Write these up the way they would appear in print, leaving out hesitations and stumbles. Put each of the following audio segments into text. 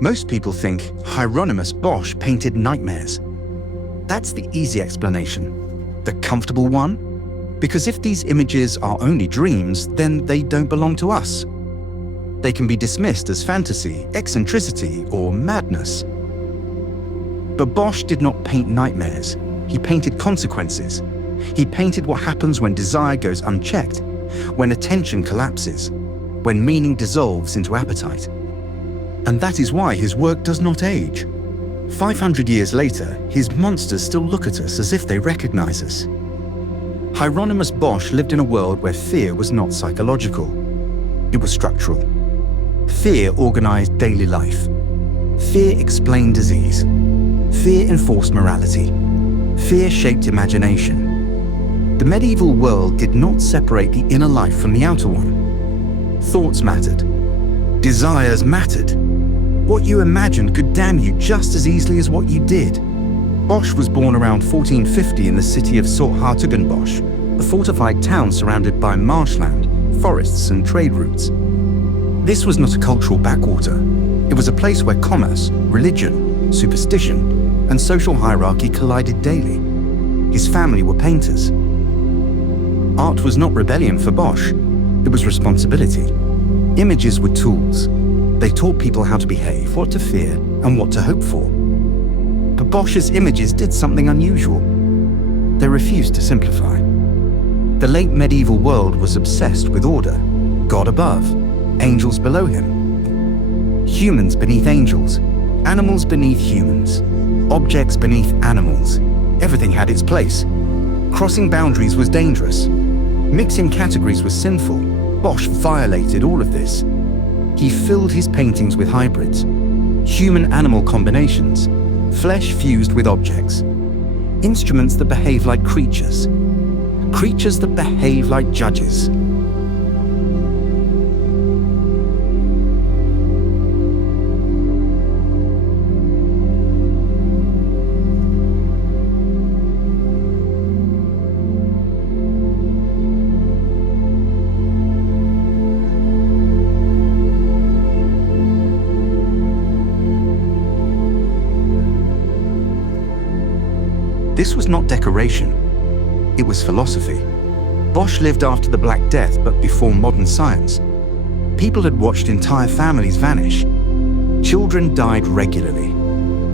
Most people think Hieronymus Bosch painted nightmares. That's the easy explanation. The comfortable one? Because if these images are only dreams, then they don't belong to us. They can be dismissed as fantasy, eccentricity, or madness. But Bosch did not paint nightmares. He painted consequences. He painted what happens when desire goes unchecked, when attention collapses, when meaning dissolves into appetite. And that is why his work does not age. 500 years later, his monsters still look at us as if they recognize us. Hieronymus Bosch lived in a world where fear was not psychological. It was structural. Fear organized daily life. Fear explained disease. Fear enforced morality. Fear shaped imagination. The medieval world did not separate the inner life from the outer one. Thoughts mattered. Desires mattered. What you imagined could damn you just as easily as what you did. Bosch was born around 1450 in the city of Hertogenbosch, a fortified town surrounded by marshland, forests, and trade routes. This was not a cultural backwater. It was a place where commerce, religion, superstition, and social hierarchy collided daily. His family were painters. Art was not rebellion for Bosch. It was responsibility. Images were tools. They taught people how to behave, what to fear, and what to hope for. But Bosch's images did something unusual. They refused to simplify. The late medieval world was obsessed with order. God above, angels below him. Humans beneath angels, animals beneath humans, objects beneath animals. Everything had its place. Crossing boundaries was dangerous. Mixing categories was sinful. Bosch violated all of this. He filled his paintings with hybrids, human-animal combinations, flesh fused with objects, instruments that behave like creatures, creatures that behave like judges. This was not decoration, it was philosophy. Bosch lived after the Black Death, but before modern science. People had watched entire families vanish. Children died regularly.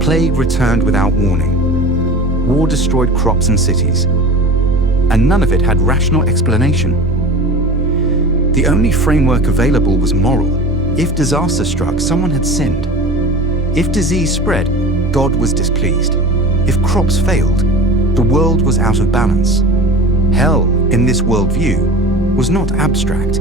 Plague returned without warning. War destroyed crops and cities. And none of it had rational explanation. The only framework available was moral. If disaster struck, someone had sinned. If disease spread, God was displeased. If crops failed, the world was out of balance. Hell, in this worldview, was not abstract.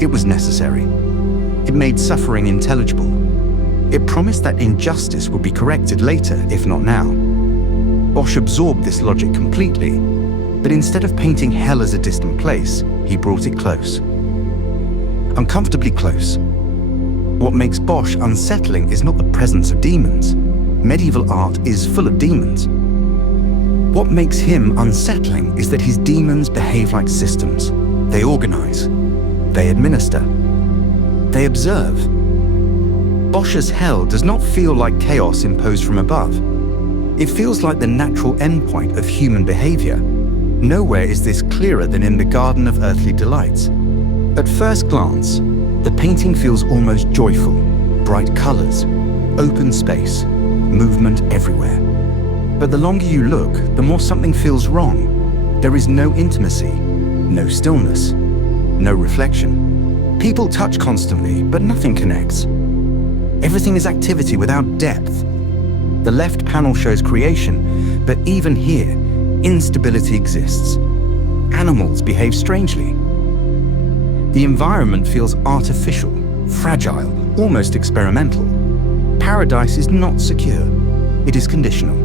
It was necessary. It made suffering intelligible. It promised that injustice would be corrected later, if not now. Bosch absorbed this logic completely, but instead of painting hell as a distant place, he brought it close. Uncomfortably close. What makes Bosch unsettling is not the presence of demons. Medieval art is full of demons. What makes him unsettling is that his demons behave like systems. They organize. They administer. They observe. Bosch's hell does not feel like chaos imposed from above. It feels like the natural endpoint of human behavior. Nowhere is this clearer than in the Garden of Earthly Delights. At first glance, the painting feels almost joyful. Bright colors, open space, movement everywhere. But the longer you look, the more something feels wrong. There is no intimacy, no stillness, no reflection. People touch constantly, but nothing connects. Everything is activity without depth. The left panel shows creation, but even here, instability exists. Animals behave strangely. The environment feels artificial, fragile, almost experimental. Paradise is not secure, it is conditional.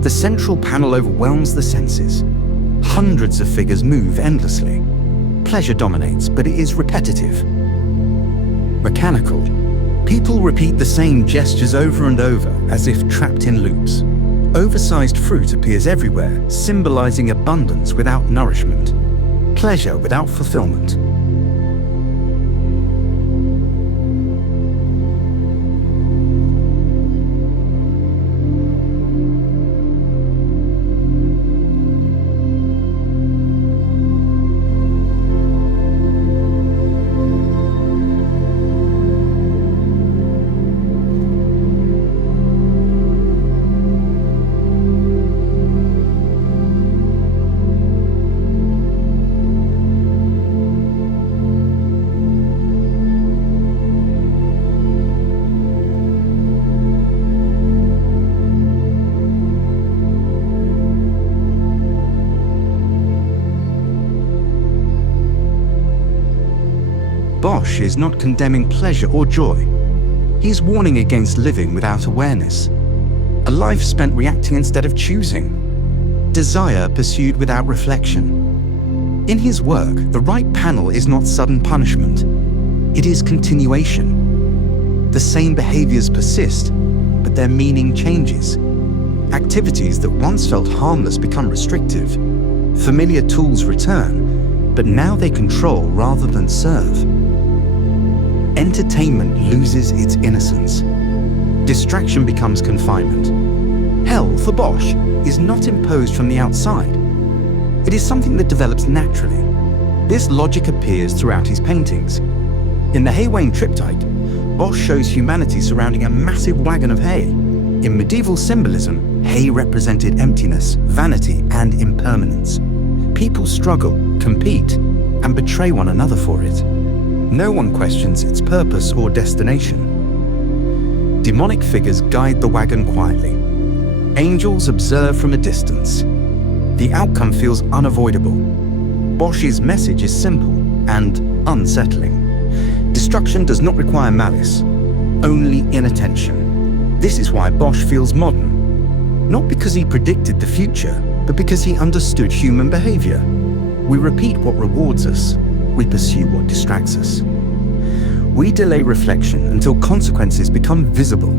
The central panel overwhelms the senses. Hundreds of figures move endlessly. Pleasure dominates, but it is repetitive. Mechanical. People repeat the same gestures over and over, as if trapped in loops. Oversized fruit appears everywhere, symbolizing abundance without nourishment, pleasure without fulfillment. Bosch is not condemning pleasure or joy. He's warning against living without awareness. A life spent reacting instead of choosing. Desire pursued without reflection. In his work, the right panel is not sudden punishment. It is continuation. The same behaviors persist, but their meaning changes. Activities that once felt harmless become restrictive. Familiar tools return, but now they control rather than serve. Entertainment loses its innocence. Distraction becomes confinement. Hell, for Bosch, is not imposed from the outside. It is something that develops naturally. This logic appears throughout his paintings. In the Hay-Wain triptych, Bosch shows humanity surrounding a massive wagon of hay. In medieval symbolism, hay represented emptiness, vanity, and impermanence. People struggle, compete, and betray one another for it. No one questions its purpose or destination. Demonic figures guide the wagon quietly. Angels observe from a distance. The outcome feels unavoidable. Bosch's message is simple and unsettling. Destruction does not require malice, only inattention. This is why Bosch feels modern. Not because he predicted the future, but because he understood human behavior. We repeat what rewards us. We pursue what distracts us. We delay reflection until consequences become visible.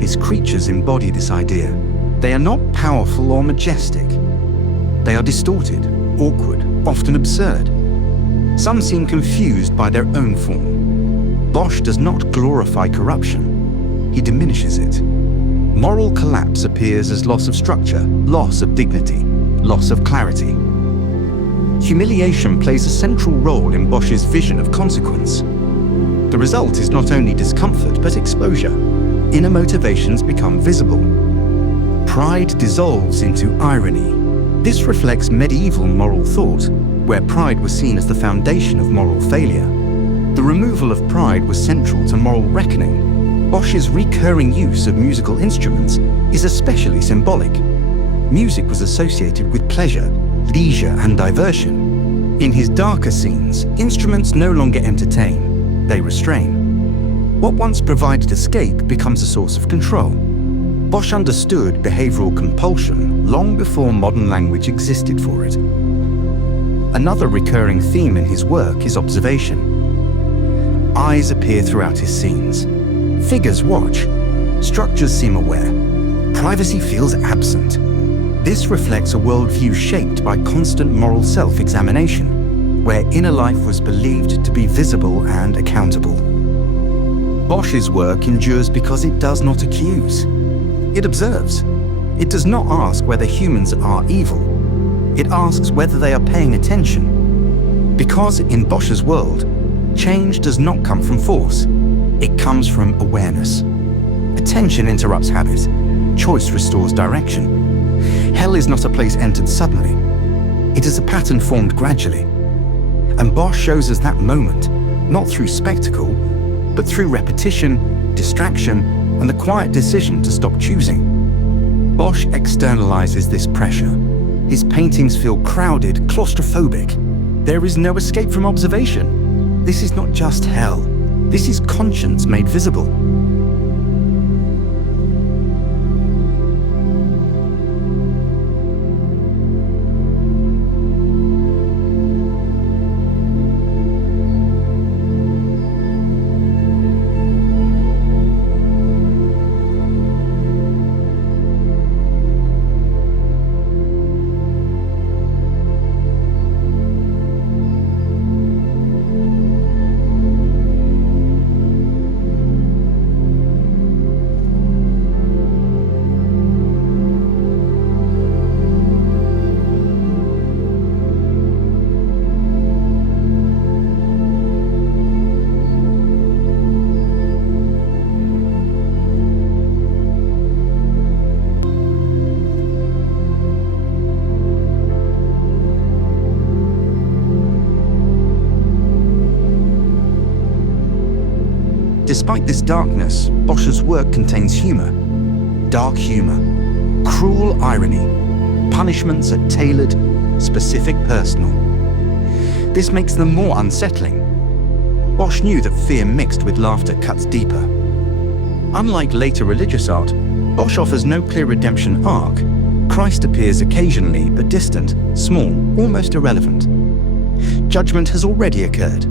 His creatures embody this idea. They are not powerful or majestic. They are distorted, awkward, often absurd. Some seem confused by their own form. Bosch does not glorify corruption. He diminishes it. Moral collapse appears as loss of structure, loss of dignity, loss of clarity. Humiliation plays a central role in Bosch's vision of consequence. The result is not only discomfort, but exposure. Inner motivations become visible. Pride dissolves into irony. This reflects medieval moral thought, where pride was seen as the foundation of moral failure. The removal of pride was central to moral reckoning. Bosch's recurring use of musical instruments is especially symbolic. Music was associated with pleasure, leisure, and diversion. In his darker scenes, instruments no longer entertain, they restrain. What once provided escape becomes a source of control. Bosch understood behavioral compulsion long before modern language existed for it. Another recurring theme in his work is observation. Eyes appear throughout his scenes. Figures watch. Structures seem aware. Privacy feels absent. This reflects a worldview shaped by constant moral self-examination, where inner life was believed to be visible and accountable. Bosch's work endures because it does not accuse. It observes. It does not ask whether humans are evil. It asks whether they are paying attention. Because in Bosch's world, change does not come from force. It comes from awareness. Attention interrupts habit. Choice restores direction. Hell is not a place entered suddenly. It is a pattern formed gradually. And Bosch shows us that moment, not through spectacle, but through repetition, distraction, and the quiet decision to stop choosing. Bosch externalizes this pressure. His paintings feel crowded, claustrophobic. There is no escape from observation. This is not just hell. This is conscience made visible. Despite this darkness, Bosch's work contains humor. Dark humor, cruel irony. Punishments are tailored, specific, personal. This makes them more unsettling. Bosch knew that fear mixed with laughter cuts deeper. Unlike later religious art, Bosch offers no clear redemption arc. Christ appears occasionally, but distant, small, almost irrelevant. Judgment has already occurred.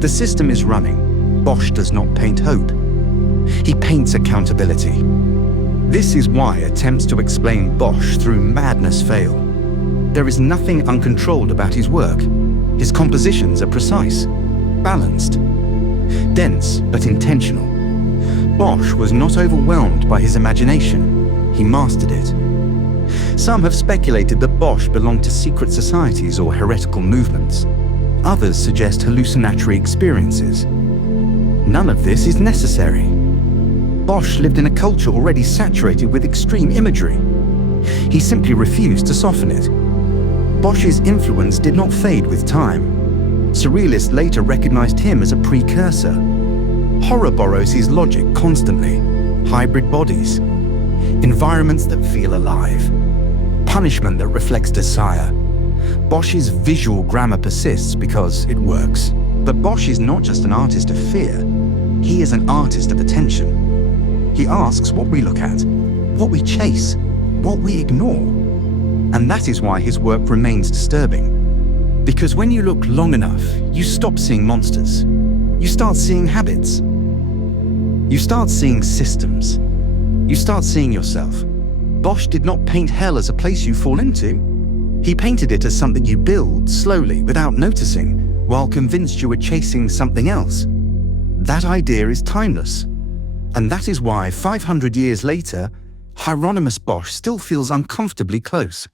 The system is running. Bosch does not paint hope. He paints accountability. This is why attempts to explain Bosch through madness fail. There is nothing uncontrolled about his work. His compositions are precise, balanced, dense but intentional. Bosch was not overwhelmed by his imagination. He mastered it. Some have speculated that Bosch belonged to secret societies or heretical movements. Others suggest hallucinatory experiences. None of this is necessary. Bosch lived in a culture already saturated with extreme imagery. He simply refused to soften it. Bosch's influence did not fade with time. Surrealists later recognized him as a precursor. Horror borrows his logic constantly. Hybrid bodies, environments that feel alive, punishment that reflects desire. Bosch's visual grammar persists because it works. But Bosch is not just an artist of fear. He is an artist of attention. He asks what we look at, what we chase, what we ignore. And that is why his work remains disturbing. Because when you look long enough, you stop seeing monsters. You start seeing habits. You start seeing systems. You start seeing yourself. Bosch did not paint hell as a place you fall into. He painted it as something you build slowly without noticing, while convinced you were chasing something else. That idea is timeless. And that is why 500 years later, Hieronymus Bosch still feels uncomfortably close.